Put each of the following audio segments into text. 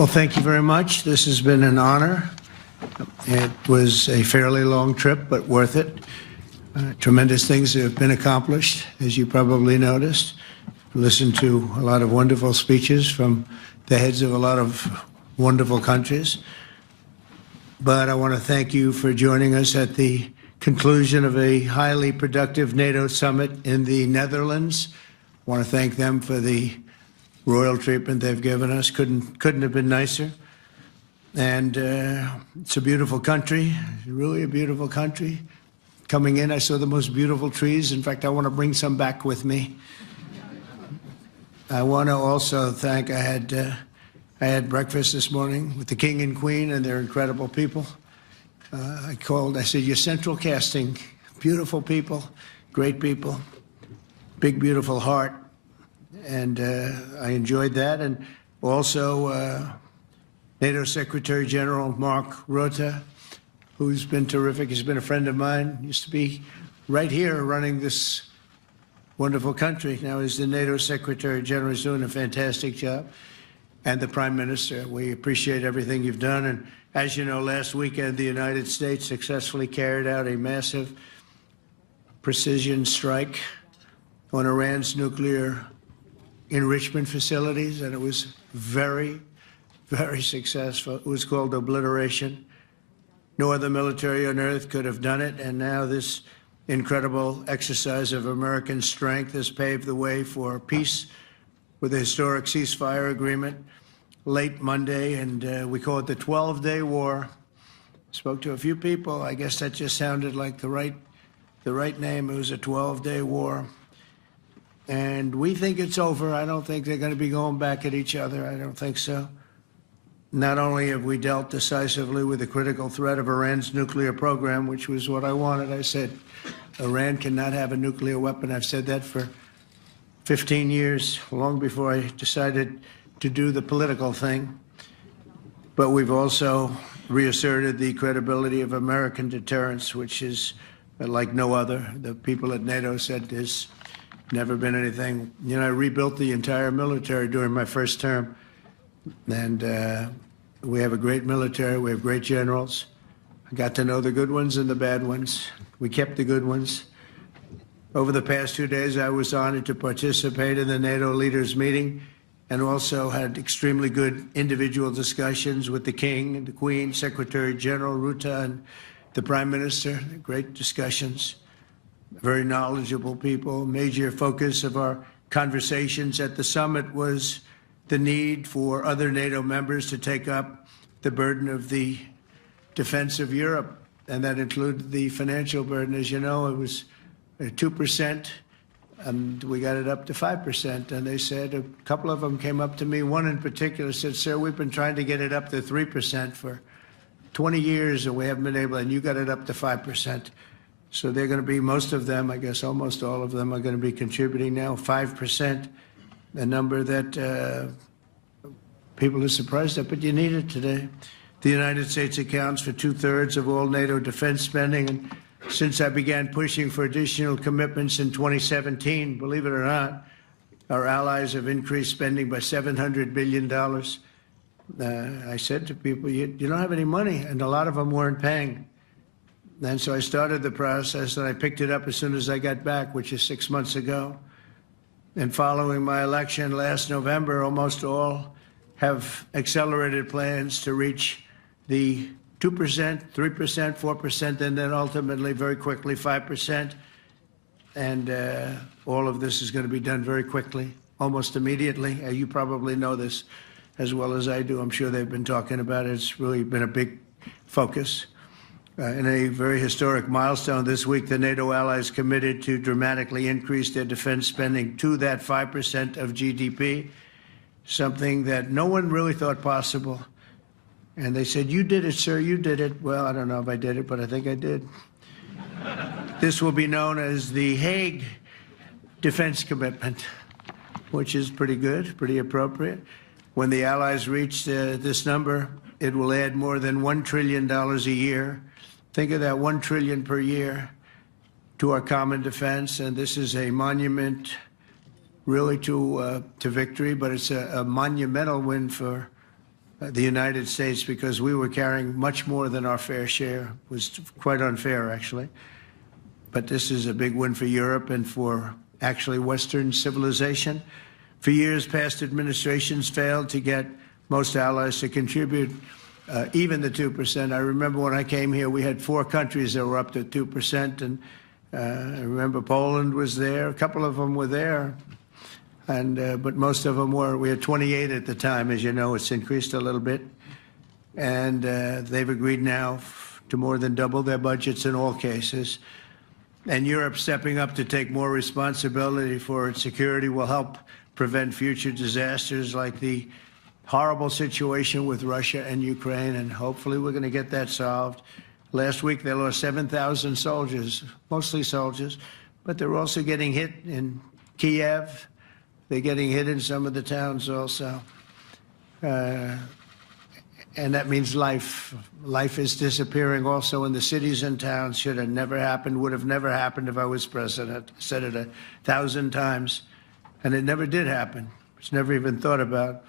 Well, thank you very much. This has been an honor. It was a fairly long trip, but worth it. Tremendous things have been accomplished, as you probably noticed. Listened to a lot of wonderful speeches from the heads of a lot of wonderful countries. But I want to thank you for joining us at the conclusion of a highly productive NATO summit in the Netherlands. I want to thank them for the royal treatment they've given us. Couldn't have been nicer. And it's a beautiful country, really a beautiful country. Coming in, I saw the most beautiful trees. In fact, I want to bring some back with me. I want to also thank, I had breakfast this morning with the King and Queen, and they're incredible people. I said, you're central casting, beautiful people, great people, big, beautiful heart. And I enjoyed that. And also NATO Secretary General Mark Rutte, who's been terrific. He's been a friend of mine, used to be right here running this wonderful country. Now he's the NATO Secretary General. He's doing a fantastic job. And the Prime Minister, we appreciate everything you've done. And as you know, last weekend, the United States successfully carried out a massive precision strike on Iran's nuclear enrichment facilities, and it was very, very successful. It was called obliteration. No other military on earth could have done it, and now this incredible exercise of American strength has paved the way for peace with a historic ceasefire agreement late Monday, and we call it the 12-day war. Spoke to a few people. I guess that just sounded like the right name. It was a 12-day war. And we think it's over. I don't think they're going to be going back at each other. I don't think so. Not only have we dealt decisively with the critical threat of Iran's nuclear program, which was what I wanted. I said, Iran cannot have a nuclear weapon. I've said that for 15 years, long before I decided to do the political thing. But we've also reasserted the credibility of American deterrence, which is like no other. The people at NATO said there's never been anything. You know, I rebuilt the entire military during my first term. And we have a great military. We have great generals. I got to know the good ones and the bad ones. We kept the good ones. Over the past 2 days, I was honored to participate in the NATO leaders meeting and also had extremely good individual discussions with the King and the Queen, Secretary General Rutte, and the Prime Minister. Great discussions. Very knowledgeable people. Major focus of our conversations at the summit was the need for other NATO members to take up the burden of the defense of Europe, and that included the financial burden. As you know, it was 2%, and we got it up to 5%. And they said, a couple of them came up to me. One in particular said, sir, we've been trying to get it up to 3% for 20 years, and we haven't been able, and you got it up to 5%. So they're going to be, most of them, I guess almost all of them, are going to be contributing now 5%, a number that people are surprised at, but you need it today. The United States accounts for 2/3 of all NATO defense spending, and since I began pushing for additional commitments in 2017, believe it or not, our allies have increased spending by $700 billion. I said to people, you don't have any money, and a lot of them weren't paying. And so I started the process, and I picked it up as soon as I got back, which is 6 months ago. And following my election last November, almost all have accelerated plans to reach the 2%, 3%, 4%, and then ultimately, very quickly, 5%. And all of this is going to be done very quickly, almost immediately. You probably know this as well as I do. I'm sure they've been talking about it. It's really been a big focus. In a very historic milestone this week, the NATO allies committed to dramatically increase their defense spending to that 5% of GDP, something that no one really thought possible. And they said, you did it, sir, you did it. Well, I don't know if I did it, but I think I did. This will be known as the Hague Defense Commitment, which is pretty good, pretty appropriate. When the allies reach this number, it will add more than $1 trillion a year. Think of that, $1 trillion per year to our common defense, and this is a monument really to victory, but it's a monumental win for the United States, because we were carrying much more than our fair share. It was quite unfair, actually. But this is a big win for Europe and for actually Western civilization. For years, past administrations failed to get most allies to contribute even the 2%. I remember when I came here, we had 4 countries that were up to 2%, and I remember Poland was there. A couple of them were there, and but most of them were. We had 28 at the time. As you know, it's increased a little bit, and they've agreed now to more than double their budgets in all cases. And Europe stepping up to take more responsibility for its security will help prevent future disasters like the horrible situation with Russia and Ukraine, and hopefully we're going to get that solved. Last week they lost 7,000 soldiers, mostly soldiers, but they're also getting hit in Kiev. They're getting hit in some of the towns also. And that means life. Life is disappearing also in the cities and towns. Should have never happened, would have never happened if I was president. I said it 1,000 times, and it never did happen. It's never even thought about.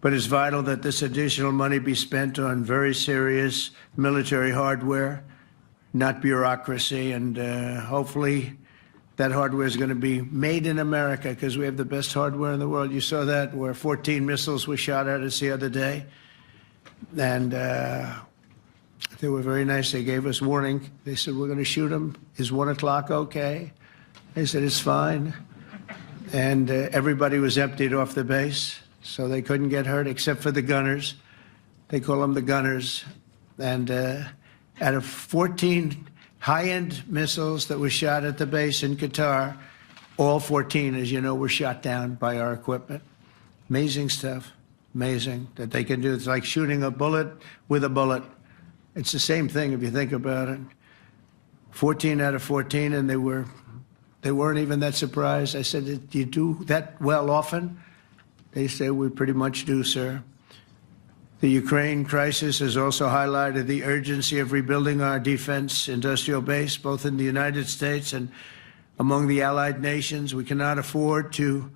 But it's vital that this additional money be spent on very serious military hardware, not bureaucracy, and hopefully that hardware is going to be made in America, because we have the best hardware in the world. You saw that, where 14 missiles were shot at us the other day. And they were very nice. They gave us warning. They said, we're going to shoot them. Is 1 o'clock okay? They said, it's fine. And everybody was emptied off the base, so they couldn't get hurt except for the gunners. They call them the gunners. And out of 14 high-end missiles that were shot at the base in Qatar, all 14, as you know, were shot down by our equipment. Amazing stuff. Amazing that they can do. It's like shooting a bullet with a bullet. It's the same thing if you think about it. 14 out of 14, and they weren't even that surprised. I said, do you do that well often? They say, we pretty much do, sir. The Ukraine crisis has also highlighted the urgency of rebuilding our defense industrial base, both in the United States and among the allied nations. We cannot afford to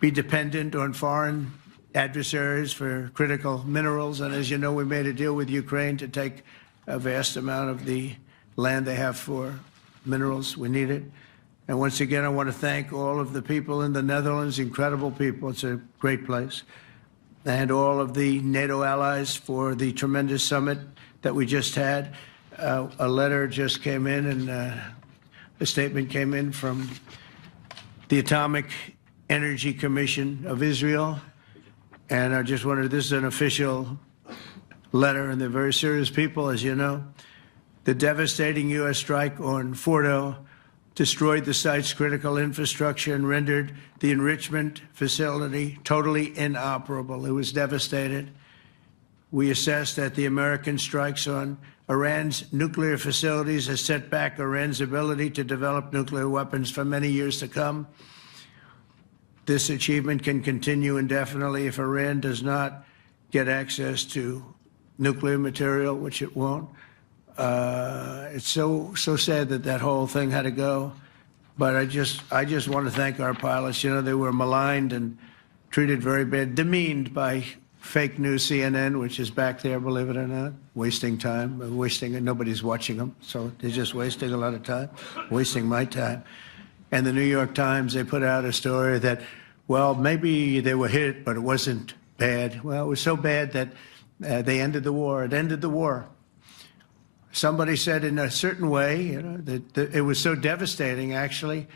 be dependent on foreign adversaries for critical minerals. And as you know, we made a deal with Ukraine to take a vast amount of the land they have for minerals. We need it. And once again, I want to thank all of the people in the Netherlands, incredible people. It's a great place. And all of the NATO allies for the tremendous summit that we just had. A letter just came in, and a statement came in from the Atomic Energy Commission of Israel. And I just wondered, this is an official letter, and they're very serious people, as you know. The devastating U.S. strike on Fordo destroyed the site's critical infrastructure and rendered the enrichment facility totally inoperable. It was devastated. We assess that the American strikes on Iran's nuclear facilities has set back Iran's ability to develop nuclear weapons for many years to come. This achievement can continue indefinitely if Iran does not get access to nuclear material, which it won't. It's so sad that that whole thing had to go. But I just want to thank our pilots. You know, they were maligned and treated very bad, demeaned by fake news CNN, which is back there, believe it or not, wasting time, nobody's watching them, so they're just wasting a lot of time, wasting my time. And the New York Times, they put out a story that, well, maybe they were hit, but it wasn't bad. Well, it was so bad that they ended the war. It ended the war. Somebody said in a certain way, you know, that it was so devastating, actually.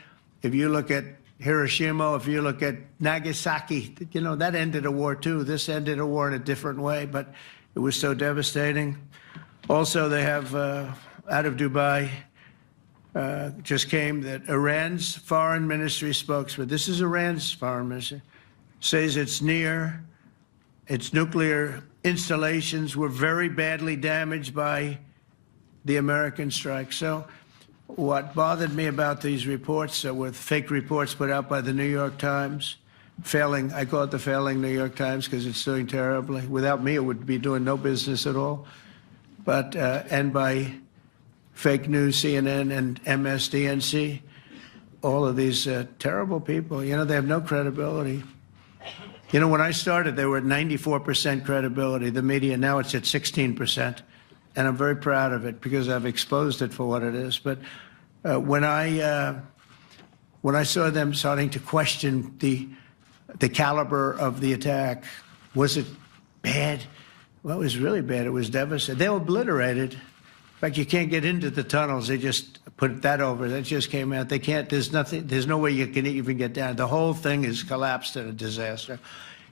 If you look at Hiroshima, if you look at Nagasaki, you know, that ended a war too. This ended a war in a different way, but it was so devastating. Also, they have, out of Dubai, just came that Iran's foreign ministry spokesman, this is Iran's foreign ministry, says its nuclear installations were very badly damaged by the American strike. So what bothered me about these reports with fake reports put out by the New York Times, failing, I call it the failing New York Times because it's doing terribly. Without me, it would be doing no business at all. But, and by fake news, CNN and MSDNC, all of these terrible people, you know, they have no credibility. You know, when I started, they were at 94% credibility, the media. Now it's at 16%. And I'm very proud of it because I've exposed it for what it is. But when I saw them starting to question the caliber of the attack, was it bad? Well, it was really bad. It was devastating. They were obliterated. In fact, you can't get into the tunnels. They just put that over. That just came out. They can't, there's nothing, there's no way you can even get down. The whole thing is collapsed in a disaster.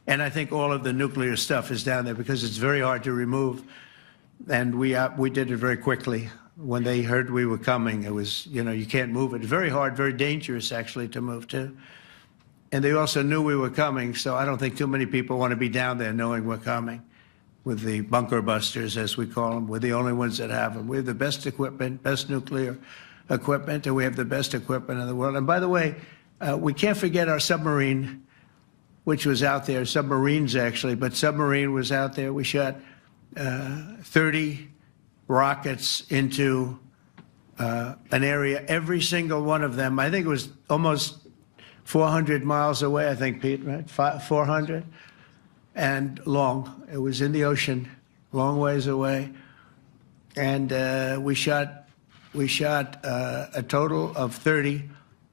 And I think all of the nuclear stuff is down there because it's very hard to remove. And we did it very quickly. When they heard we were coming, it was, you know, you can't move it. Very hard, very dangerous, actually, to move to. And they also knew we were coming, so I don't think too many people want to be down there knowing we're coming. With the bunker busters, as we call them, we're the only ones that have them. We have the best equipment, best nuclear equipment, and we have the best equipment in the world. And by the way, we can't forget our submarine, which was out there, submarines actually, but submarine was out there. We shot 30 rockets into an area, every single one of them. I think it was almost 400 miles away, I think, Pete, right? 400? And long. It was in the ocean, long ways away. And we shot a total of 30.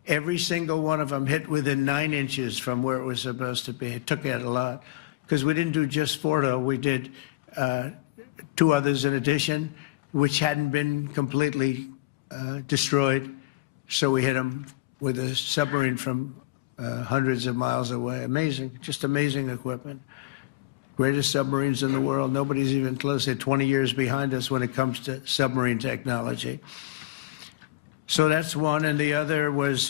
Every single one of them hit within 9 inches from where it was supposed to be. It took out a lot because we didn't do just Fordo. We did 2 others in addition, which hadn't been completely destroyed. So we hit them with a submarine from hundreds of miles away. Amazing, just amazing equipment. Greatest submarines in the world. Nobody's even close. They're 20 years behind us when it comes to submarine technology. So that's one, and the other was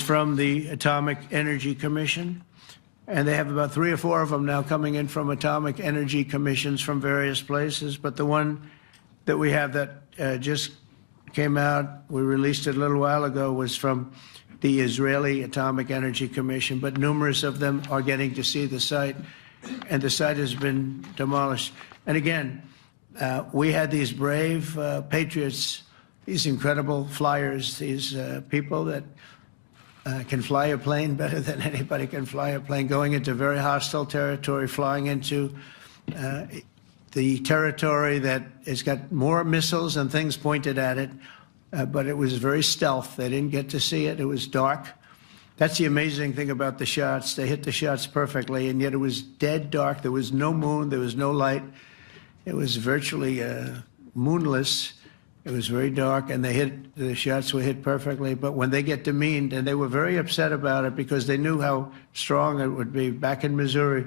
from the Atomic Energy Commission, and they have about 3 or 4 of them now coming in from atomic energy commissions from various places. But the one that we have that just came out, we released it a little while ago, was from the Israeli Atomic Energy Commission, but numerous of them are getting to see the site, and the site has been demolished. And again, we had these brave patriots, these incredible flyers, these people that can fly a plane better than anybody can fly a plane, going into very hostile territory, flying into the territory that has got more missiles and things pointed at it. But it was very stealth. They didn't get to see it. It was dark. That's the amazing thing about the shots. They hit the shots perfectly, and yet it was dead dark. There was no moon. There was no light. It was virtually moonless. It was very dark, and the shots were hit perfectly. But when they get demeaned, and they were very upset about it because they knew how strong it would be. Back in Missouri,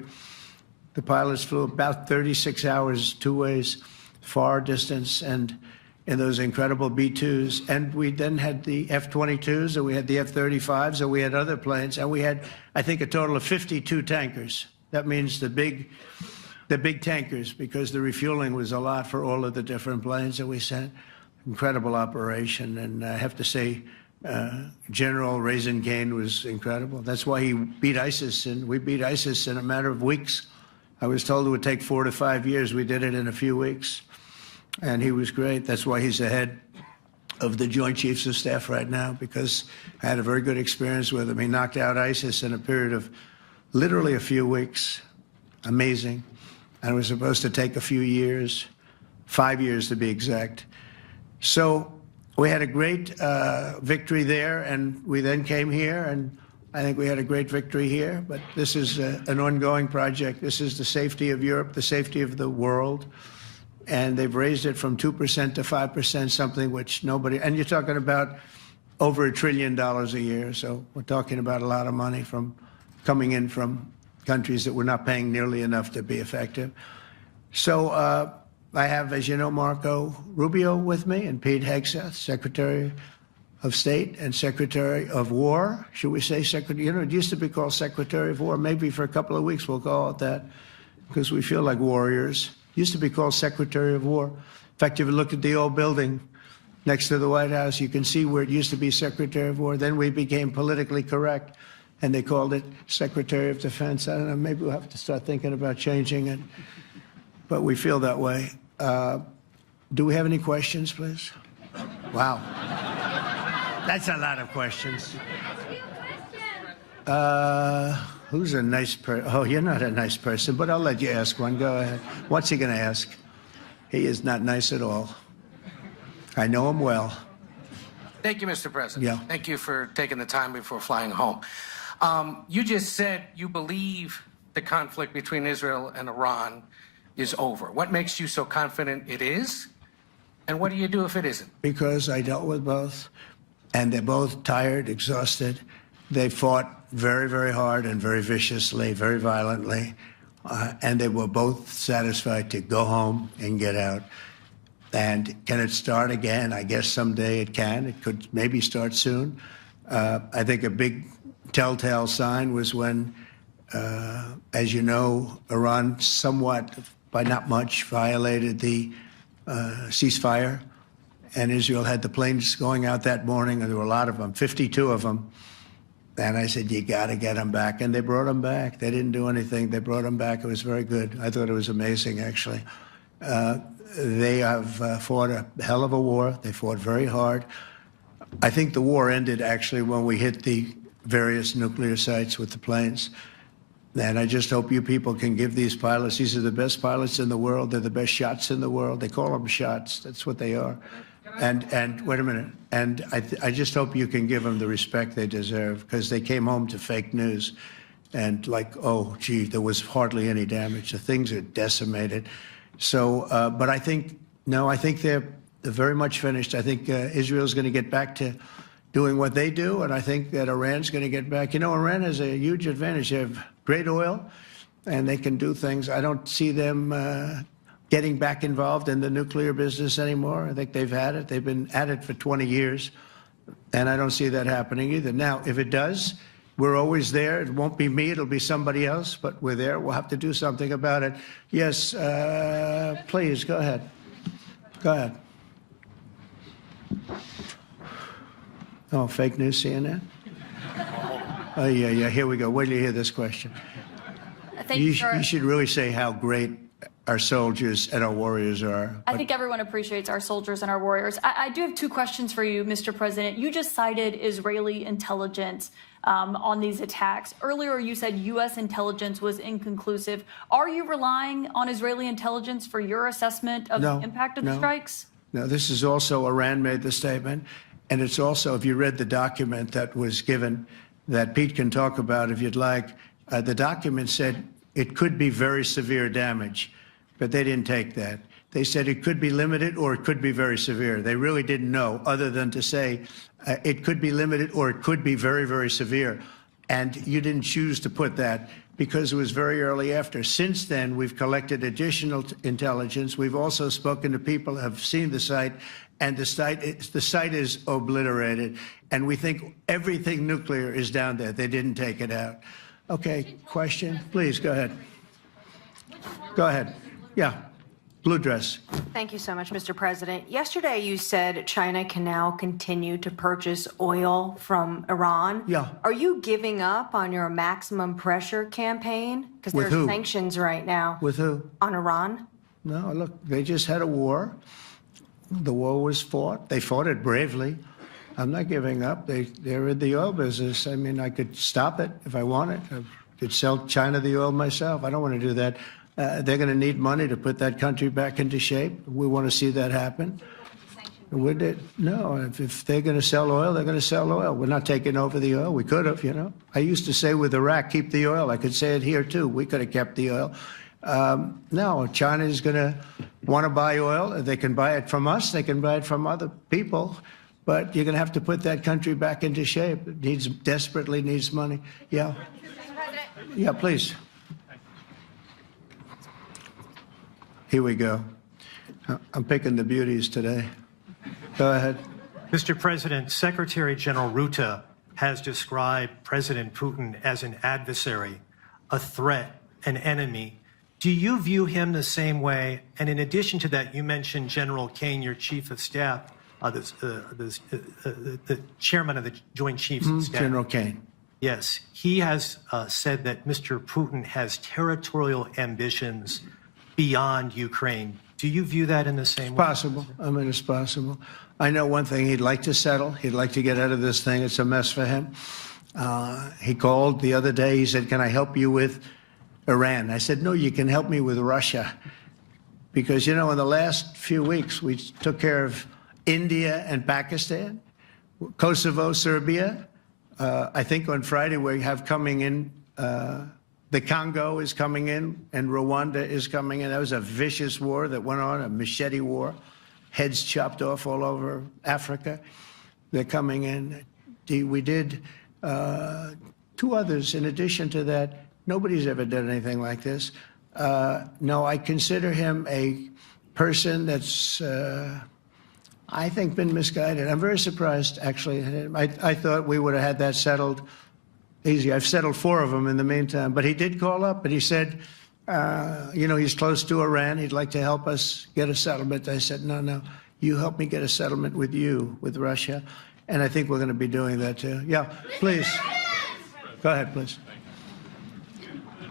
the pilots flew about 36 hours, 2 ways, far distance, and in those incredible B-2s. And we then had the F-22s, and we had the F-35s, and we had other planes, and we had, I think, a total of 52 tankers. That means the big tankers, because the refueling was a lot for all of the different planes that we sent. Incredible operation, and I have to say, General Raisin Cain was incredible. That's why he beat ISIS, and we beat ISIS in a matter of weeks. I was told it would take 4 to 5 years. We did it in a few weeks. And he was great. That's why he's the head of the Joint Chiefs of Staff right now, because I had a very good experience with him. He knocked out ISIS in a period of literally a few weeks. Amazing. And it was supposed to take a few years, 5 years to be exact. So we had a great victory there, and we then came here, and I think we had a great victory here. But this is an ongoing project. This is the safety of Europe, the safety of the world. And they've raised it from 2% to 5%, something which nobody, and you're talking about over $1 trillion a year. So we're talking about a lot of money coming in from countries that we're not paying nearly enough to be effective. So I have, as you know, Marco Rubio with me, and Pete Hegseth, Secretary of State and Secretary of War. Should we say Secretary? You know, it used to be called Secretary of War. Maybe for a couple of weeks we'll call it that, because we feel like warriors. Used to be called Secretary of War. In fact, if you look at the old building next to the White House, you can see where it used to be Secretary of War. Then we became politically correct, and they called it Secretary of Defense. I don't know, maybe we'll have to start thinking about changing it, but we feel that way. Do we have any questions, please? Wow. That's a lot of questions. Who's a nice person? Oh, you're not a nice person, but I'll let you ask one. Go ahead. What's he going to ask? He is not nice at all. I know him well. Thank you, Mr. President. Yeah. Thank you for taking the time before flying home. You just said you believe the conflict between Israel and Iran is over. What makes you so confident it is? And what do you do if it isn't? Because I dealt with both, and they're both tired, exhausted. They fought very, very hard and very viciously, very violently, and they were both satisfied to go home and get out. And can it start again? I guess someday it can. It could maybe start soon. I think a big telltale sign was when, as you know, Iran somewhat, by not much, violated the ceasefire, and Israel had the planes going out that morning, and there were a lot of them, 52 of them. And I said, you got to get them back. And they brought them back. They didn't do anything. They brought them back. It was very good. I thought it was amazing, actually. They have fought a hell of a war. They fought very hard. I think the war ended, actually, when we hit the various nuclear sites with the planes. And I just hope you people can give these pilots, these are the best pilots in the world. They're the best shots in the world. They call them shots. That's what they are. And wait a minute. And I just hope you can give them the respect they deserve, because they came home to fake news. And like, oh, gee, there was hardly any damage. The things are decimated. So, but I think, no, I think they're very much finished. I think Israel's going to get back to doing what they do, and I think that Iran's going to get back. You know, Iran has a huge advantage. They have great oil, and they can do things. I don't see them getting back involved in the nuclear business anymore. I think they've had it. They've been at it for 20 years, and I don't see that happening either. Now, if it does, we're always there. It won't be me. It'll be somebody else, but we're there. We'll have to do something about it. Yes, please, go ahead. Go ahead. Oh, fake news, CNN? Oh, yeah, here we go. Wait till you hear this question. You should really say how great our soldiers and our warriors are. I think everyone appreciates our soldiers and our warriors. I do have two questions for you, Mr. President. You just cited Israeli intelligence on these attacks. Earlier, you said U.S. intelligence was inconclusive. Are you relying on Israeli intelligence for your assessment of the impact of the strikes? No, this is also, Iran made the statement. And it's also, if you read the document that was given, that Pete can talk about if you'd like, the document said it could be very severe damage, but they didn't take that. They said it could be limited or it could be very severe. They really didn't know, other than to say it could be limited or it could be very, very severe. And you didn't choose to put that because it was very early after. Since then, we've collected additional intelligence. We've also spoken to people who have seen the site, and the site is obliterated. And we think everything nuclear is down there. They didn't take it out. Okay, question? Please, go ahead. Go ahead. Yeah, blue dress. Thank you so much, Mr. President. Yesterday, you said China can now continue to purchase oil from Iran. Yeah. Are you giving up on your maximum pressure campaign? Because there are sanctions right now. With who? On Iran. No, look, they just had a war. The war was fought. They fought it bravely. I'm not giving up. They're in the oil business. I mean, I could stop it if I wanted. I could sell China the oil myself. I don't want to do that. They're going to need money to put that country back into shape. We want to see that happen. No, if they're going to sell oil, they're going to sell oil. We're not taking over the oil. We could have, you know. I used to say with Iraq, keep the oil. I could say it here, too. We could have kept the oil. No, China is going to want to buy oil. They can buy it from us. They can buy it from other people. But you're going to have to put that country back into shape. It desperately needs money. Yeah. Yeah, please. Here we go. I'm picking the beauties today. Go ahead. Mr. President, Secretary General Rutte has described President Putin as an adversary, a threat, an enemy. Do you view him the same way? And in addition to that, you mentioned General Kane, your chief of staff, the chairman of the Joint Chiefs of Staff. General Kane. Yes. He has said that Mr. Putin has territorial ambitions beyond Ukraine. Do you view that in the same way? Possible. I mean, it's possible. I know one thing. He'd like to settle. He'd like to get out of this thing. It's a mess for him. He called the other day. He said, "Can I help you with Iran?" I said, "No, you can help me with Russia." Because, you know, in the last few weeks, we took care of India and Pakistan, Kosovo, Serbia. I think on Friday we have coming in, the Congo is coming in, and Rwanda is coming in. That was a vicious war that went on, a machete war, heads chopped off all over Africa. They're coming in. We did 2 others in addition to that. Nobody's ever done anything like this. No, I consider him a person that's, I think, been misguided. I'm very surprised, actually. I thought we would have had that settled easy. I've settled 4 of them in the meantime. But he did call up, and he said, you know, he's close to Iran. He'd like to help us get a settlement. I said, no, you help me get a settlement with you, with Russia. And I think we're going to be doing that, too. Yeah, please. Go ahead, please.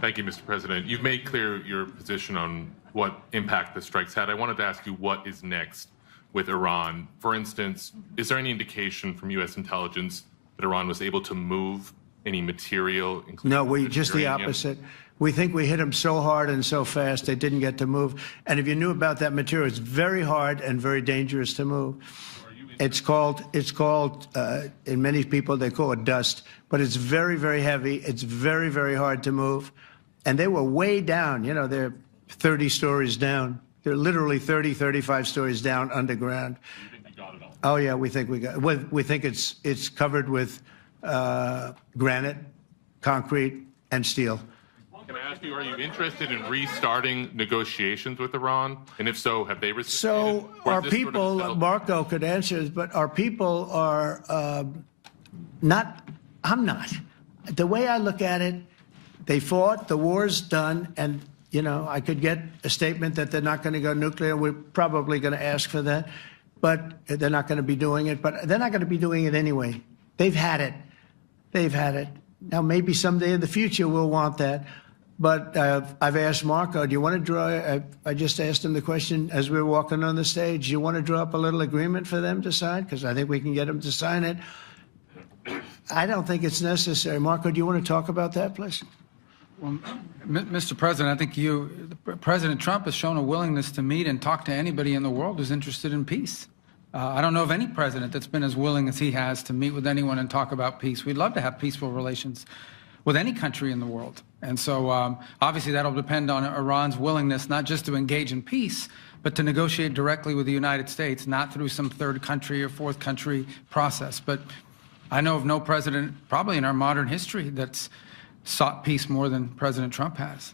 Thank you, Mr. President. You've made clear your position on what impact the strikes had. I wanted to ask you what is next with Iran. For instance, is there any indication from U.S. intelligence that Iran was able to move any material? No, just the opposite. We think we hit them so hard and so fast they didn't get to move. And if you knew about that material, it's very hard and very dangerous to move. It's called, in many people, they call it dust, but it's very, very heavy. It's very, very hard to move. And they were way down. You know, they're 30 stories down. They're literally 30, 35 stories down underground. You think you got it all? Oh, yeah, we think we got it. We think it's covered with granite, concrete, and steel. Can I ask you, are you interested in restarting negotiations with Iran? And if so, have they received? So our people, Marco could answer this, but our people are not, I'm not. The way I look at it, they fought, the war's done, and, you know, I could get a statement that they're not going to go nuclear. We're probably going to ask for that, but they're not going to be doing it. But they're not going to be doing it anyway. They've had it. They've had it. Now, maybe someday in the future we'll want that. But I've asked Marco, do you want to draw, I just asked him the question as we were walking on the stage, do you want to draw up a little agreement for them to sign? Because I think we can get them to sign it. I don't think it's necessary. Marco, do you want to talk about that, please? Well, Mr. President, I think President Trump has shown a willingness to meet and talk to anybody in the world who's interested in peace. I don't know of any president that's been as willing as he has to meet with anyone and talk about peace. We'd love to have peaceful relations with any country in the world. And so obviously that'll depend on Iran's willingness not just to engage in peace, but to negotiate directly with the United States, not through some third country or fourth country process. But I know of no president, probably in our modern history, that's sought peace more than President Trump has.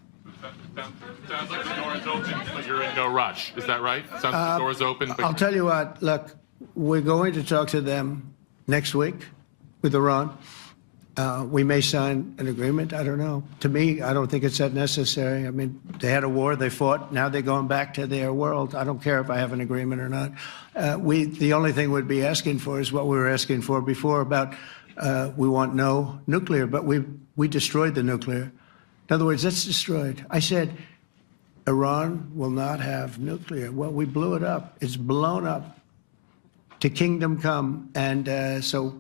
Sounds like the door is open, but you're in no rush. Is that right? Sounds like the door is open. But I'll tell you what, look, we're going to talk to them next week with Iran. We may sign an agreement. I don't know. To me, I don't think it's that necessary. I mean, they had a war, they fought. Now they're going back to their world. I don't care if I have an agreement or not. The only thing we'd be asking for is what we were asking for before about we want no nuclear, but we destroyed the nuclear. In other words, that's destroyed. I said, Iran will not have nuclear. Well, we blew it up. It's blown up to kingdom come. And so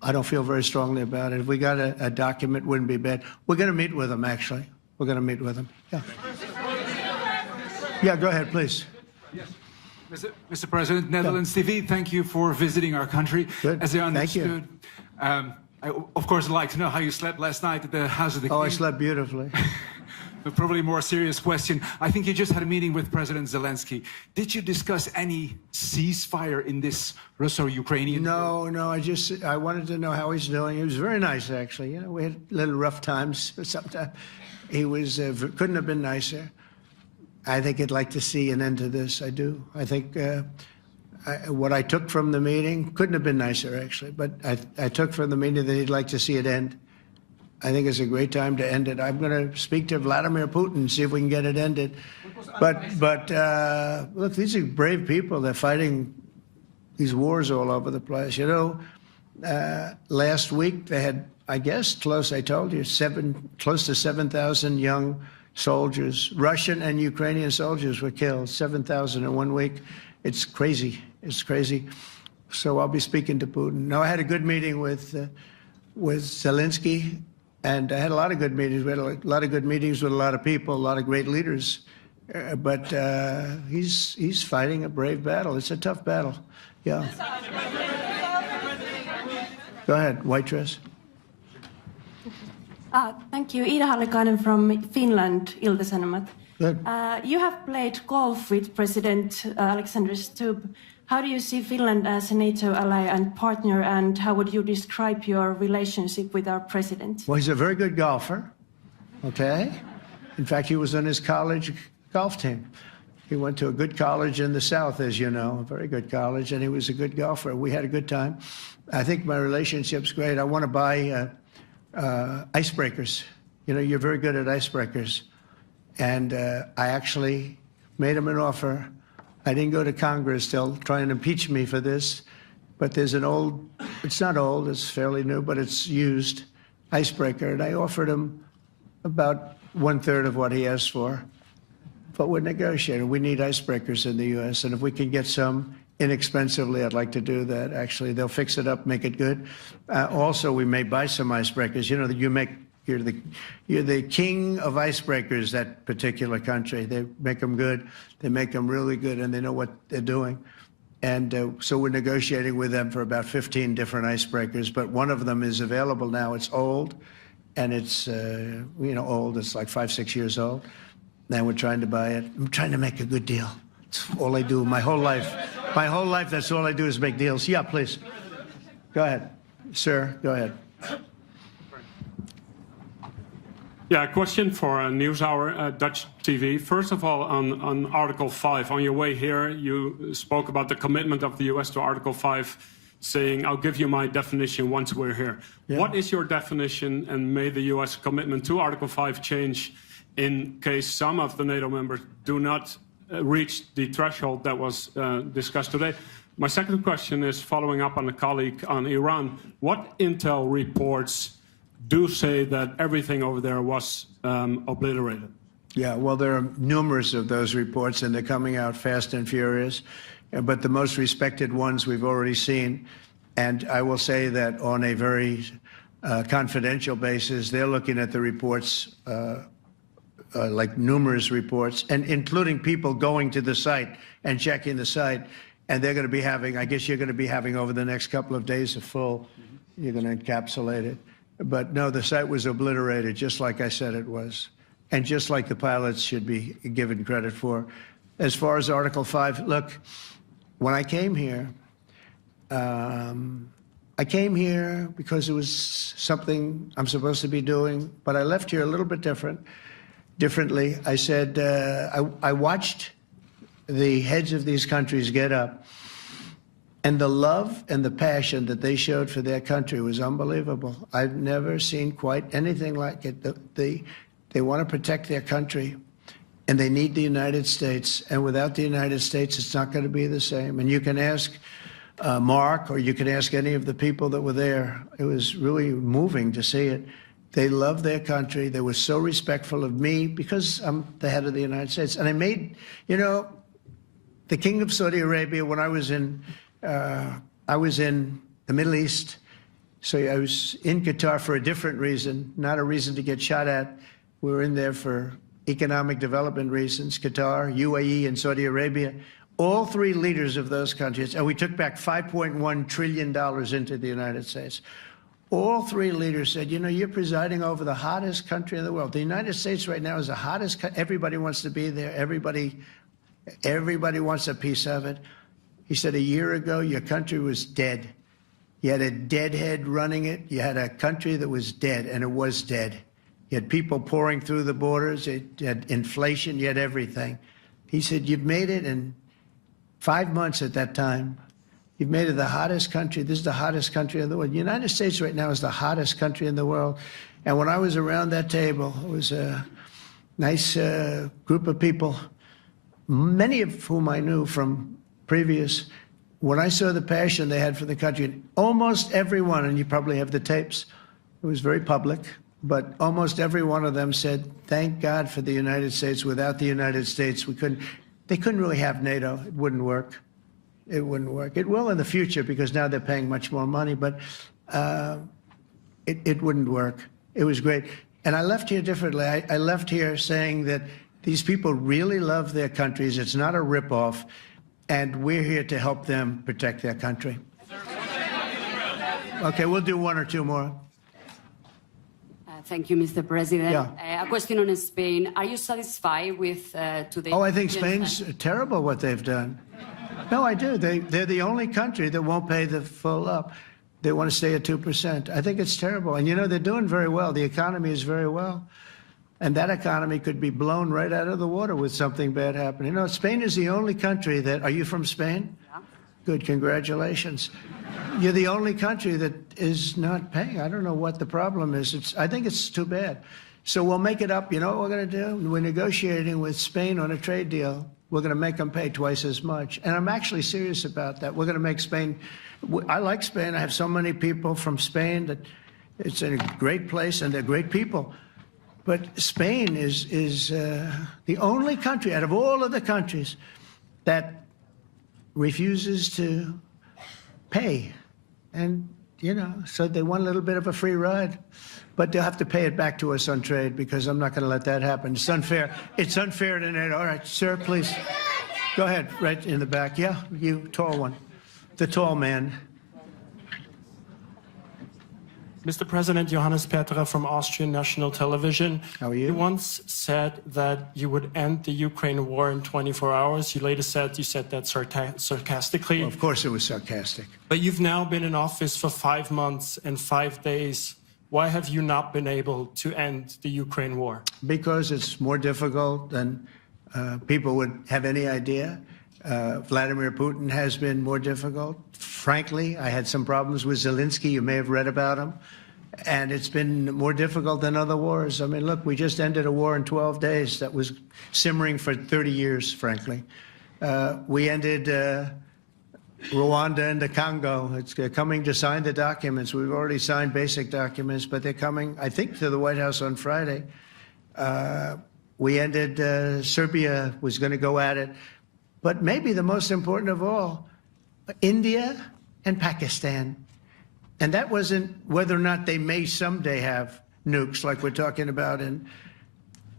I don't feel very strongly about it. If we got a document, it wouldn't be bad. We're going to meet with them, actually. We're going to meet with them. Yeah. Yeah, go ahead, please. Yes. Mr. President, Netherlands TV, thank you for visiting our country. Good. As I understood, Thank you. I, of course, would like to know how you slept last night at the House of the King. Oh, I slept beautifully. But probably a more serious question. I think you just had a meeting with President Zelensky. Did you discuss any ceasefire in this Russo-Ukrainian? No, I wanted to know how he's doing. He was very nice, actually. You know, we had little rough times sometimes. He was, couldn't have been nicer. I think he'd like to see an end to this. I do. I think what I took from the meeting couldn't have been nicer, actually. But I took from the meeting that he'd like to see it end. I think it's a great time to end it. I'm going to speak to Vladimir Putin and see if we can get it ended. But look, these are brave people. They're fighting these wars all over the place. You know, last week they had, I guess, I told you, close to 7,000 young soldiers, Russian and Ukrainian soldiers were killed, 7,000 in 1 week. It's crazy. It's crazy. So I'll be speaking to Putin. No, I had a good meeting with with Zelensky, and I had a lot of good meetings. We had a lot of good meetings with a lot of people, a lot of great leaders. But he's fighting a brave battle. It's a tough battle. Yeah. Go ahead, white dress. Thank you. Ida Hallikainen from Finland, Ilta-Sanomat. Good. You have played golf with President Alexander Stubb. How do you see Finland as a NATO ally and partner, and how would you describe your relationship with our president? Well, he's a very good golfer, okay? In fact, he was on his college golf team. He went to a good college in the South, as you know, a very good college, and he was a good golfer. We had a good time. I think my relationship's great. I want to buy icebreakers. You know, you're very good at icebreakers. And I actually made him an offer. I didn't go to Congress. They'll try and impeach me for this. But there's an old, it's not old, it's fairly new, but it's used icebreaker. And I offered him about 1/3 of what he asked for. But we're negotiating. We need icebreakers in the U.S. And if we can get some inexpensively, I'd like to do that. Actually, they'll fix it up, make it good. Also, we may buy some icebreakers. You know, you're the king of icebreakers, that particular country. They make them good. They make them really good, and they know what they're doing. And so we're negotiating with them for about 15 different icebreakers. But one of them is available now. It's old, and it's, old. It's like 5, 6 years old. And we're trying to buy it. I'm trying to make a good deal. It's all I do my whole life. My whole life, that's all I do is make deals. Yeah, please. Go ahead. Sir, go ahead. Yeah, a question for NewsHour, Dutch TV. First of all, on Article 5, on your way here, you spoke about the commitment of the U.S. to Article 5, saying, I'll give you my definition once we're here. Yeah. What is your definition, and may the U.S. commitment to Article 5 change in case some of the NATO members do not reach the threshold that was discussed today? My second question is following up on a colleague on Iran. What intel reports do say that everything over there was obliterated? Yeah, well, there are numerous of those reports, and they're coming out fast and furious. But the most respected ones we've already seen. And I will say that on a very confidential basis, they're looking at the reports, like numerous reports, and including people going to the site and checking the site. And they're going to be having, I guess you're going to be having over the next couple of days a full, you're going to encapsulate it. But no, the site was obliterated, just like I said it was, and just like the pilots should be given credit for. As far as Article 5, look, when I came here because it was something I'm supposed to be doing, but I left here a little bit differently. I said, I watched the heads of these countries get up, and the love and the passion that they showed for their country was unbelievable. I've never seen quite anything like it. They want to protect their country, and they need the United States. And without the United States, it's not going to be the same. And you can ask Mark, or you can ask any of the people that were there. It was really moving to see it. They love their country. They were so respectful of me because I'm the head of the United States. And I made, the King of Saudi Arabia, when I was in the Middle East, so I was in Qatar for a different reason, not a reason to get shot at. We were in there for economic development reasons, Qatar, UAE, and Saudi Arabia. All three leaders of those countries, and we took back $5.1 trillion into the United States. All three leaders said, you're presiding over the hottest country in the world. The United States right now is the hottest country. Everybody wants to be there. Everybody wants a piece of it. He said, a year ago, your country was dead. You had a deadhead running it. You had a country that was dead, and it was dead. You had people pouring through the borders. You had inflation. You had everything. He said, you've made it in 5 months at that time. You've made it the hottest country. This is the hottest country in the world. The United States right now is the hottest country in the world. And when I was around that table, it was a nice group of people, many of whom I knew from previous. When I saw the passion they had for the country, almost everyone, and you probably have the tapes, it was very public, but almost every one of them said, thank God for the United States. Without the United States, they couldn't really have NATO. It wouldn't work. It wouldn't work. It will in the future because now they're paying much more money, but It wouldn't work. It was great. And I left here differently. I left here saying that these people really love their countries. It's not a ripoff. And we're here to help them protect their country. Okay, we'll do one or two more. Thank you, Mr. President. Yeah. A question on Spain. Are you satisfied with today? Oh, I think Spain's terrible what they've done. No, I do. They're the only country that won't pay the full up. They want to stay at 2%. I think it's terrible. And, you know, they're doing very well. The economy is very well. And that economy could be blown right out of the water with something bad happening. You know, Spain is the only country that... Are you from Spain? Yeah. Good, congratulations. You're the only country that is not paying. I don't know what the problem is. I think it's too bad. So we'll make it up. You know what we're going to do? We're negotiating with Spain on a trade deal. We're going to make them pay twice as much. And I'm actually serious about that. We're going to make Spain... I like Spain. I have so many people from Spain that it's a great place and they're great people. But Spain is the only country out of all of the countries that refuses to pay. And, you know, so they want a little bit of a free ride. But they'll have to pay it back to us on trade because I'm not going to let that happen. It's unfair. It's unfair to NATO. All right, sir, please. Go ahead, right in the back. Yeah, you, tall one. The tall man. Mr. President, Johannes Petra from Austrian National Television. How are you? You once said that you would end the Ukraine war in 24 hours. You later said you said that sarcastically. Well, of course it was sarcastic. But you've now been in office for 5 months and 5 days. Why have you not been able to end the Ukraine war? Because it's more difficult than people would have any idea. Vladimir Putin has been more difficult. Frankly, I had some problems with Zelensky. You may have read about him. And it's been more difficult than other wars. I mean, look, we just ended a war in 12 days that was simmering for 30 years, frankly. We ended Rwanda and the Congo. It's coming to sign the documents. We've already signed basic documents, but they're coming, I think, to the White House on Friday. We ended, Serbia was going to go at it. But maybe the most important of all, India and Pakistan. And that wasn't whether or not they may someday have nukes like we're talking about in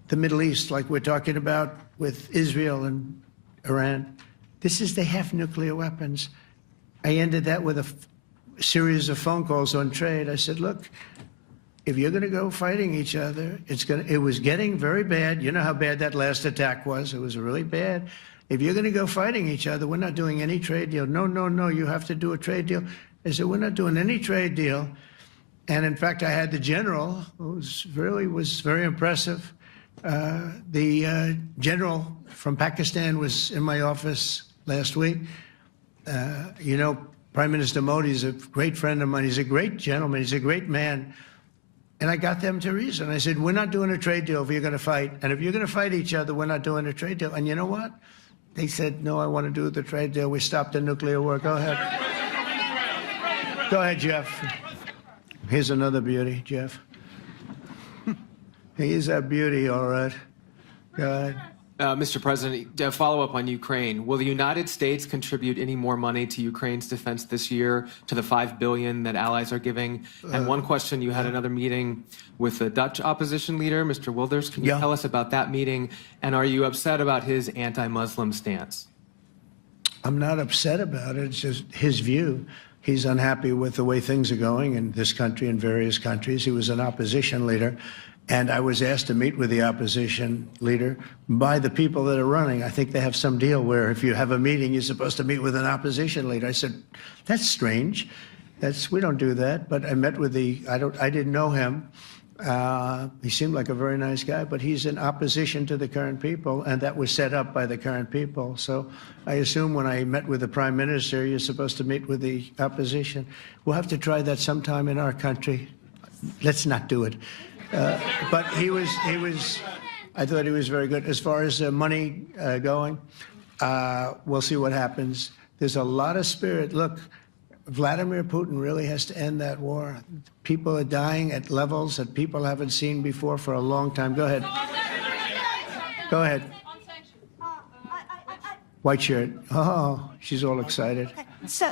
the Middle East, like we're talking about with Israel and Iran. This is they have nuclear weapons. I ended that with a series of phone calls on trade. I said, look, if you're going to go fighting each other, it was getting very bad. You know how bad that last attack was. It was really bad. If you're going to go fighting each other, we're not doing any trade deal. No, no, no, you have to do a trade deal. I said, we're not doing any trade deal. And in fact, I had the general, who was very impressive. The general from Pakistan was in my office last week. You know, Prime Minister Modi is a great friend of mine. He's a great gentleman. He's a great man. And I got them to reason. I said, we're not doing a trade deal if you're going to fight. And if you're going to fight each other, we're not doing a trade deal. And you know what? They said, no, I want to do the trade deal. We stopped the nuclear war. Go ahead. Go ahead, Jeff. Here's another beauty, Jeff. He's a beauty, all right. Go ahead. Mr. President, to follow up on Ukraine, will the United States contribute any more money to Ukraine's defense this year to the $5 billion that allies are giving? And one question, you had another meeting with the Dutch opposition leader, Mr. Wilders. Can you tell us about that meeting? And are you upset about his anti-Muslim stance? I'm not upset about it. It's just his view. He's unhappy with the way things are going in this country and various countries. He was an opposition leader. And I was asked to meet with the opposition leader by the people that are running. I think they have some deal where if you have a meeting, you're supposed to meet with an opposition leader. I said, that's strange. We don't do that. But I met with I didn't know him. He seemed like a very nice guy, but he's in opposition to the current people, and that was set up by the current people. So I assume when I met with the Prime Minister, you're supposed to meet with the opposition. We'll have to try that sometime in our country. Let's not do it. But I thought he was very good. As far as money going, we'll see what happens. There's a lot of spirit. Look, Vladimir Putin really has to end that war. People are dying at levels that people haven't seen before for a long time. Go ahead. Go ahead. White shirt. Oh, she's all excited. So,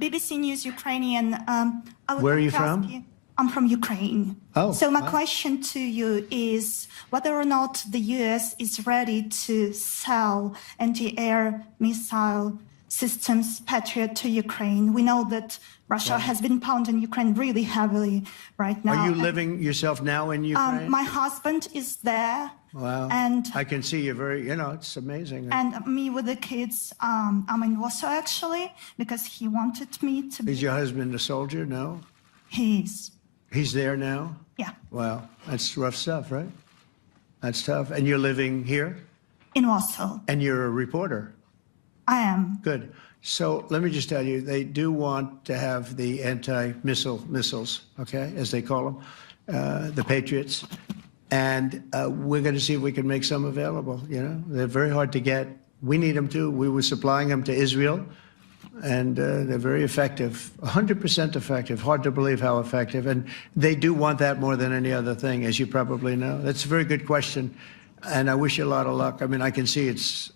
BBC News Ukrainian. I would Where are like you to ask from? I'm from Ukraine. Oh, So my wow. question to you is whether or not the US is ready to sell anti-air missile systems Patriot to Ukraine. We know that Russia has been pounding Ukraine really heavily right now. Are you living yourself now in Ukraine? My husband is there. Wow. And I can see you're very, it's amazing. and me with the kids, I'm in Warsaw actually because he wanted me to Is be. your husband a soldier? No? He's He's there now? yeah Wow. That's rough stuff, right? That's tough. And you're living here? in Warsaw. And you're a reporter? I am. Good. So let me just tell you, they do want to have the missiles, okay, as they call them, the Patriots. And we're going to see if we can make some available, They're very hard to get. We need them too. We were supplying them to Israel, and they're very effective, 100% effective. Hard to believe how effective. And they do want that more than any other thing, as you probably know. That's a very good question, and I wish you a lot of luck. I mean, I can see it's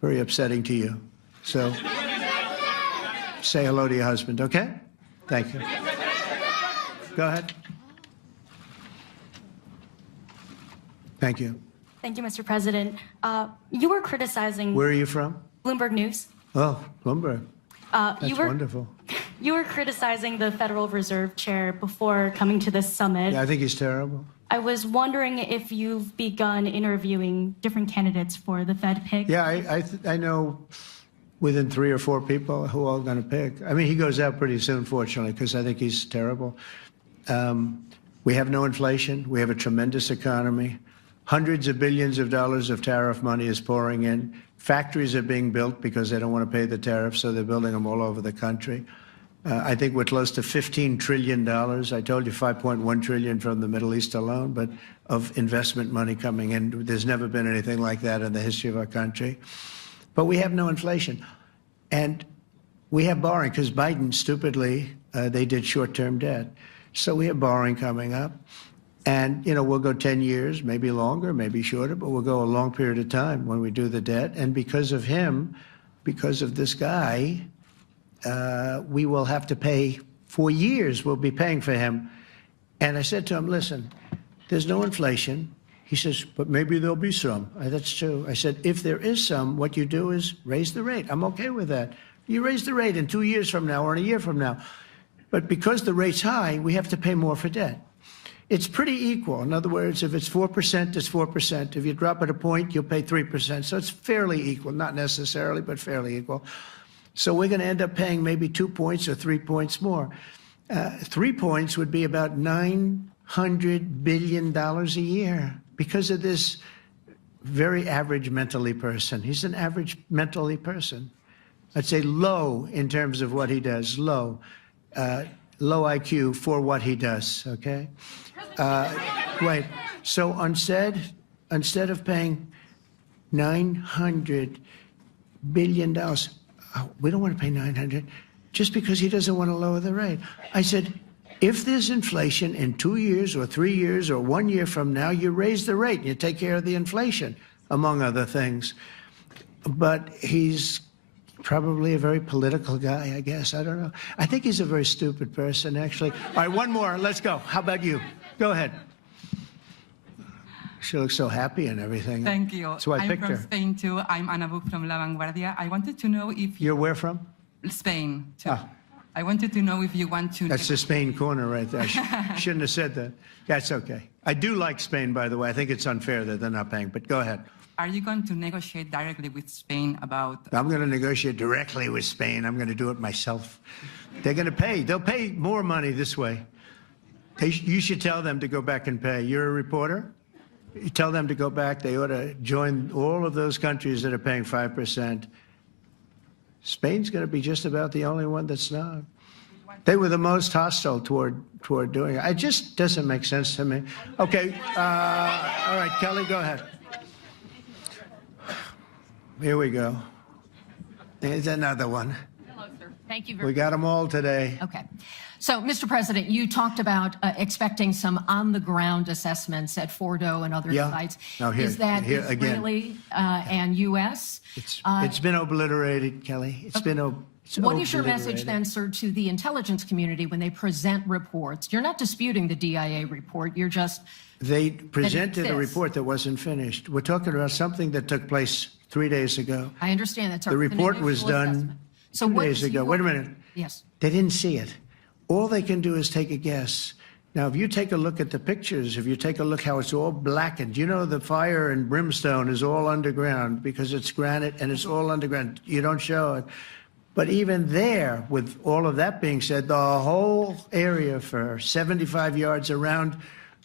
very upsetting to you. So say hello to your husband, okay? Thank you. Go ahead. Thank you. Thank you, Mr. President. You were criticizing Where are you from? Bloomberg News. Oh, Bloomberg. You That's were wonderful. you were criticizing the Federal Reserve Chair before coming to this summit. Yeah, I think he's terrible. I was wondering if you've begun interviewing different candidates for the Fed pick. Yeah, I know within 3 or 4 people who are going to pick. I mean, he goes out pretty soon, fortunately, because I think he's terrible. We have no inflation. We have a tremendous economy. Hundreds of billions of dollars of tariff money is pouring in. Factories are being built because they don't want to pay the tariffs, so they're building them all over the country. I think we're close to $15 trillion. I told you $5.1 trillion from the Middle East alone, but of investment money coming in. There's never been anything like that in the history of our country. But we have no inflation. And we have borrowing because Biden, stupidly, they did short-term debt. So we have borrowing coming up. And, we'll go 10 years, maybe longer, maybe shorter, but we'll go a long period of time when we do the debt. And because of him, because of this guy, we will have to pay for years. We'll be paying for him. And I said to him, listen, there's no inflation. He says, but maybe there'll be some. That's true. I said, if there is some, what you do is raise the rate. I'm okay with that. You raise the rate in 2 years from now or in a year from now. But because the rate's high, we have to pay more for debt. It's pretty equal. In other words, if it's 4%, it's 4%. If you drop it a point, you'll pay 3%. So it's fairly equal, not necessarily, but fairly equal. So we're going to end up paying maybe 2 points or 3 points more. 3 points would be about $900 billion a year because of this very average mentally person. He's an average mentally person. I'd say low in terms of what he does, low. Low IQ for what he does, okay? Wait, so instead of paying $900 billion, we don't want to pay 900 just because he doesn't want to lower the rate. I said, if there's inflation in 2 years or 3 years or 1 year from now, you raise the rate and you take care of the inflation, among other things. But he's probably a very political guy, I guess. I don't know. I think he's a very stupid person, actually. All right, one more. Let's go. How about you? Go ahead. She looks so happy and everything. Thank you. That's why I picked I'm her. from Spain, too. I'm Ana Buch from La Vanguardia. I wanted to know if... You're where from? Spain, too. Ah. I wanted to know if you want to... That's the Spain corner right there. Shouldn't have said that. That's okay. I do like Spain, by the way. I think it's unfair that they're not paying, but go ahead. Are you going to negotiate directly with Spain about... I'm going to negotiate directly with Spain. I'm going to do it myself. They're going to pay. They'll pay more money this way. You should tell them to go back and pay. You're a reporter? You tell them to go back. They ought to join all of those countries that are paying 5%. Spain's going to be just about the only one that's not. They were the most hostile toward doing it. It just doesn't make sense to me. Okay. All right, Kelly, go ahead. Here we go. There's another one. Hello, sir. Thank you We very much. got them all today. Okay. So, Mr. President, you talked about expecting some on-the-ground assessments at Fordo and other sites. Now Is that here again. Israeli and U.S.? It's been obliterated, Kelly. It's been What is your message then, sir, to the intelligence community when they present reports? You're not disputing the DIA report. You're just They presented a exists. report that wasn't finished. We're talking about something that took place 3 days ago. I understand that. The report was done So 2 what days is ago. your- Wait a minute. Yes. They didn't see it. All they can do is take a guess. Now, if you take a look at the pictures, if you take a look how it's all blackened, you know the fire and brimstone is all underground because it's granite and it's all underground. You don't show it. But even there, with all of that being said, the whole area for 75 yards around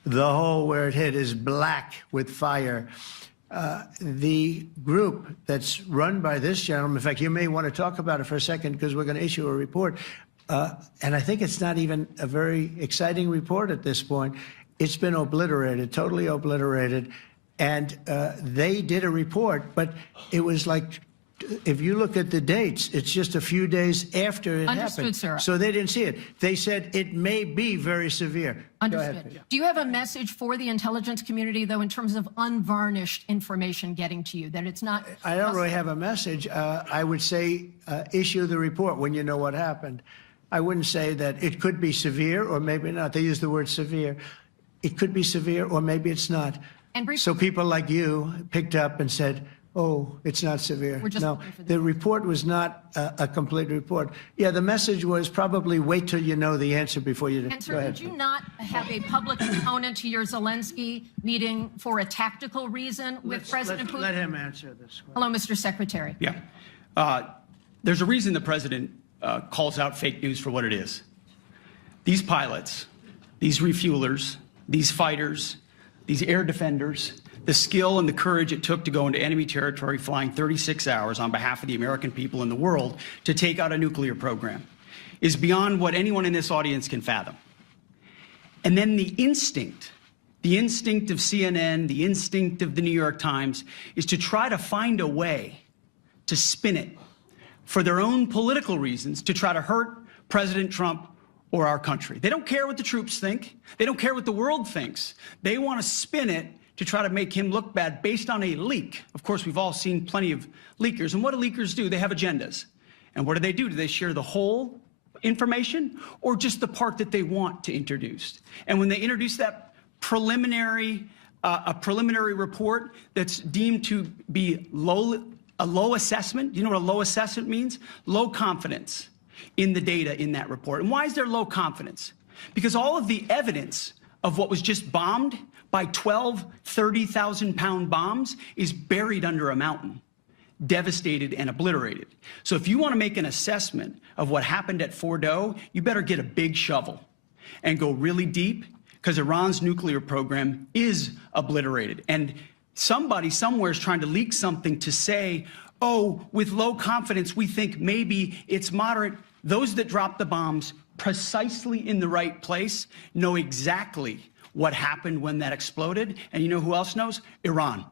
the hole where it hit is black with fire. The group that's run by this gentleman, in fact, you may want to talk about it for a second because we're going to issue a report. And I think it's not even a very exciting report at this point. It's been obliterated, totally obliterated. And they did a report, but it was like, if you look at the dates, it's just a few days after it Understood, happened. sir. So they didn't see it. They said it may be very severe. Go ahead. Understood. Do you have a message for the intelligence community, though, in terms of unvarnished information getting to you, that it's not... I don't really have a message. I would say issue the report when you know what happened. I wouldn't say that it could be severe or maybe not. They use the word severe. It could be severe or maybe it's not. And briefly- So people like you picked up and said, oh, it's not severe. We're just No, looking for the report was not a complete report. Yeah, the message was probably wait till you know the answer before you... And, Go sir, ahead. did you not have a public component to your Zelensky meeting for a tactical reason with President Putin? Let him answer this question. Hello, Mr. Secretary. Yeah. There's a reason the president calls out fake news for what it is. These pilots, these refuelers, these fighters, these air defenders, the skill and the courage it took to go into enemy territory flying 36 hours on behalf of the American people and the world to take out a nuclear program is beyond what anyone in this audience can fathom. And then the instinct of CNN, the instinct of the New York Times is to try to find a way to spin it for their own political reasons to try to hurt President Trump or our country. They don't care what the troops think. They don't care what the world thinks. They want to spin it to try to make him look bad based on a leak. Of course, we've all seen plenty of leakers. And what do leakers do? They have agendas. And what do? Do they share the whole information or just the part that they want to introduce? And when they introduce that preliminary report that's deemed to be a low assessment, you know what a low assessment means? Low confidence in the data in that report. And why is there low confidence? Because all of the evidence of what was just bombed by 12 30,000-pound bombs is buried under a mountain, devastated and obliterated. So if you want to make an assessment of what happened at Fordo, you better get a big shovel and go really deep, because Iran's nuclear program is obliterated. And somebody somewhere is trying to leak something to say, oh, with low confidence, we think maybe it's moderate. Those that dropped the bombs precisely in the right place know exactly what happened when that exploded. And you know who else knows? Iran.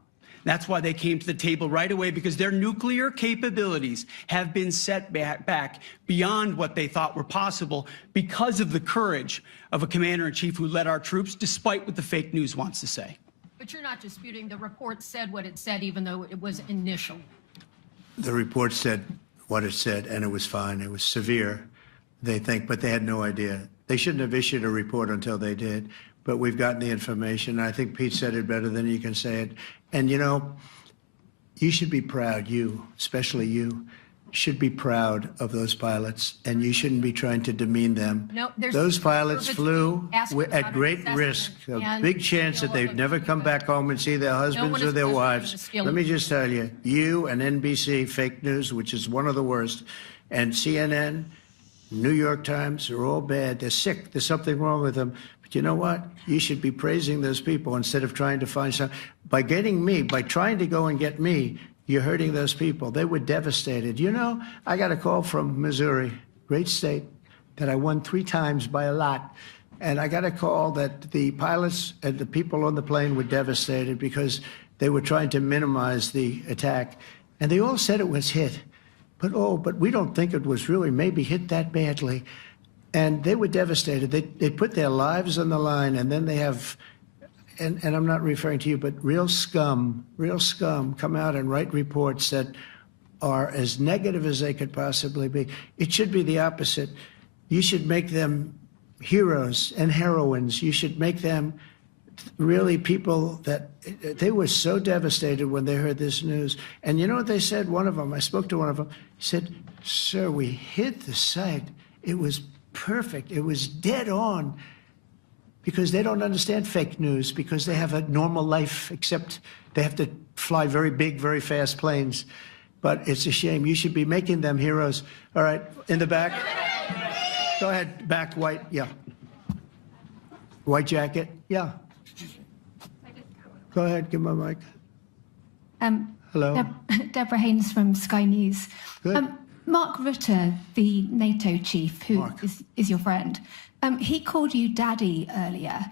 That's why they came to the table right away, because their nuclear capabilities have been set back beyond what they thought were possible because of the courage of a commander-in-chief who led our troops, despite what the fake news wants to say. But you're not disputing the report said what it said, even though it was initial. The report said what it said, and it was fine. It was severe, they think, but they had no idea. They shouldn't have issued a report until they did. But we've gotten the information. I think Pete said it better than you can say it. And, you know, you should be proud, you, especially you, should be proud of those pilots, and you shouldn't be trying to demean them. No, there's those pilots flew asking at about great assessment risk, a and big chance that no they'd one never is come back home and see their husbands one or is their questioning wives. the skill Let of me the just tell you, you and NBC, fake news, which is one of the worst, and CNN, New York Times are all bad. They're sick. There's something wrong with them. But you know what? You should be praising those people instead of trying to find some. By getting me, by trying to go and get me, you're hurting those people. They were devastated. You know, I got a call from Missouri, great state, that I won 3 times by a lot. And I got a call that the pilots and the people on the plane were devastated because they were trying to minimize the attack. And they all said it was hit. But we don't think it was really maybe hit that badly. And they were devastated. They put their lives on the line, and then they have, and I'm not referring to you, but real scum come out and write reports that are as negative as they could possibly be. It should be the opposite. You should make them heroes and heroines. You should make them really people that they were so devastated when they heard this news. And you know what they said? One of them, I spoke to one of them, he said, "Sir, we hit the site. It was perfect. It was dead on," because they don't understand fake news, because they have a normal life, except they have to fly very big, very fast planes. But it's a shame. You should be making them heroes. All right, in the back. Go ahead, back, white, yeah. White jacket, yeah. Go ahead, give him a mic. Hello. Deborah Haynes from Sky News. Good. Mark Rutte, the NATO chief, who is your friend, he called you daddy earlier.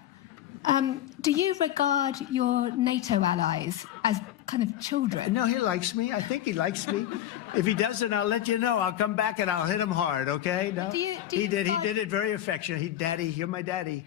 Do you regard your NATO allies as kind of children? No, he likes me. I think he likes me. If he doesn't, I'll let you know. I'll come back and I'll hit him hard, okay? No? He did it very affectionate. Daddy, you're my daddy.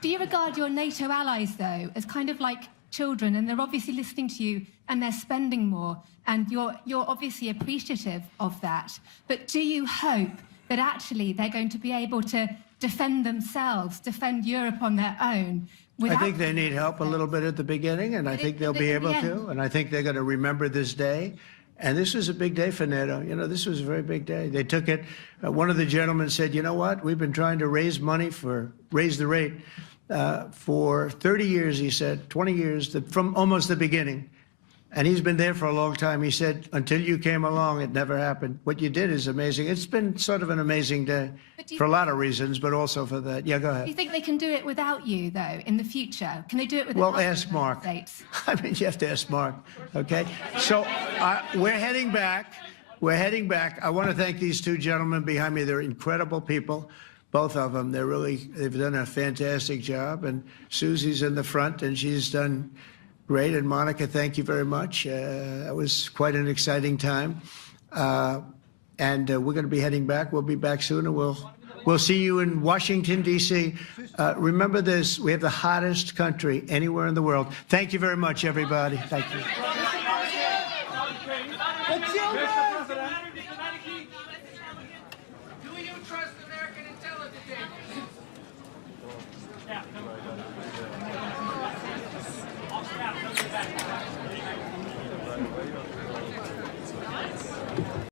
Do you regard your NATO allies, though, as kind of like children, and they're obviously listening to you and they're spending more, and you're obviously appreciative of that, but do you hope that actually they're going to be able to defend themselves, defend Europe on their own? I think they need help a little bit at the beginning, and I think they'll be able to, and I think they're going to remember this day. And this was a big day for NATO. You know, this was a very big day. They took it. One of the gentlemen said, "You know what? We've been trying to raise money raise the rate for 30 years," he said, 20 years, from almost the beginning. And he's been there for a long time. He said, "Until you came along, it never happened. What you did is amazing." It's been sort of an amazing day for a lot of reasons, but also for that. Yeah, go ahead. Do you think they can do it without you, though, in the future? Can they do it without? Well, ask Mark. I mean, you have to ask Mark, okay? So we're heading back. We're heading back. I want to thank these two gentlemen behind me. They're incredible people, both of them. They've done a fantastic job. And Susie's in the front, and she's done great. And Monica, thank you very much. That was quite an exciting time. And we're going to be heading back. We'll be back soon, and we'll see you in Washington, D.C. Remember this, we have the hottest country anywhere in the world. Thank you very much, everybody. Thank you.